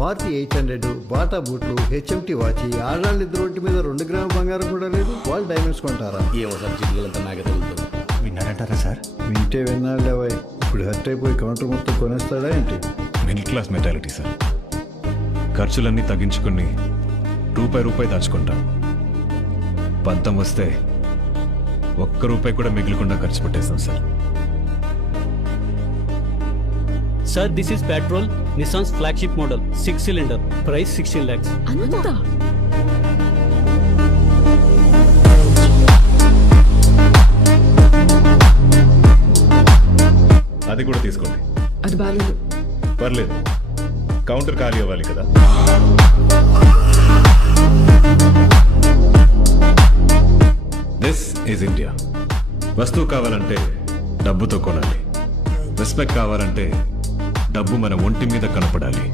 Maruti 800, Bata బూట్లు, HMT వాచి, ఆడాళ్ళు ఇద్దరు ఒంటి మీద 2 గ్రాముల బంగారం కూడా లేదు. వాళ్ళు డైమండ్స్ కొంటారా? ఏమో సార్, జిడ్డులంతా నాకే తగులుతుంది. విన్నారంటారా సార్? వింటే విన్నాళ్ళేవాయ్, ఇప్పుడు హర్ట్ అయిపోయి కౌంటర్ మొత్తం కొనేస్తాడా ఏంటి? Middle class mentality sir. ఖర్చులన్నీ తగ్గించుకుని రూపాయి దాచుకుంటాం. పంతం వస్తే ₹1 కూడా మిగిలకుండా ఖర్చు పెట్టేస్తాం sir. Sir, this is petrol, Nissan's flagship model, 6-cylinder, price 16 lakhs. అంతా అది కూడా తీసుకోండి. అది బాగాలేదు. పర్లేదు, కౌంటర్ ఖాళీ అవ్వాలి కదా. This is India. వస్తువు కావాలంటే డబ్బుతో కొనాలి. రెస్పెక్ట్ కావాలంటే డబ్బు మన ఒంటి మీద కనపడాలి.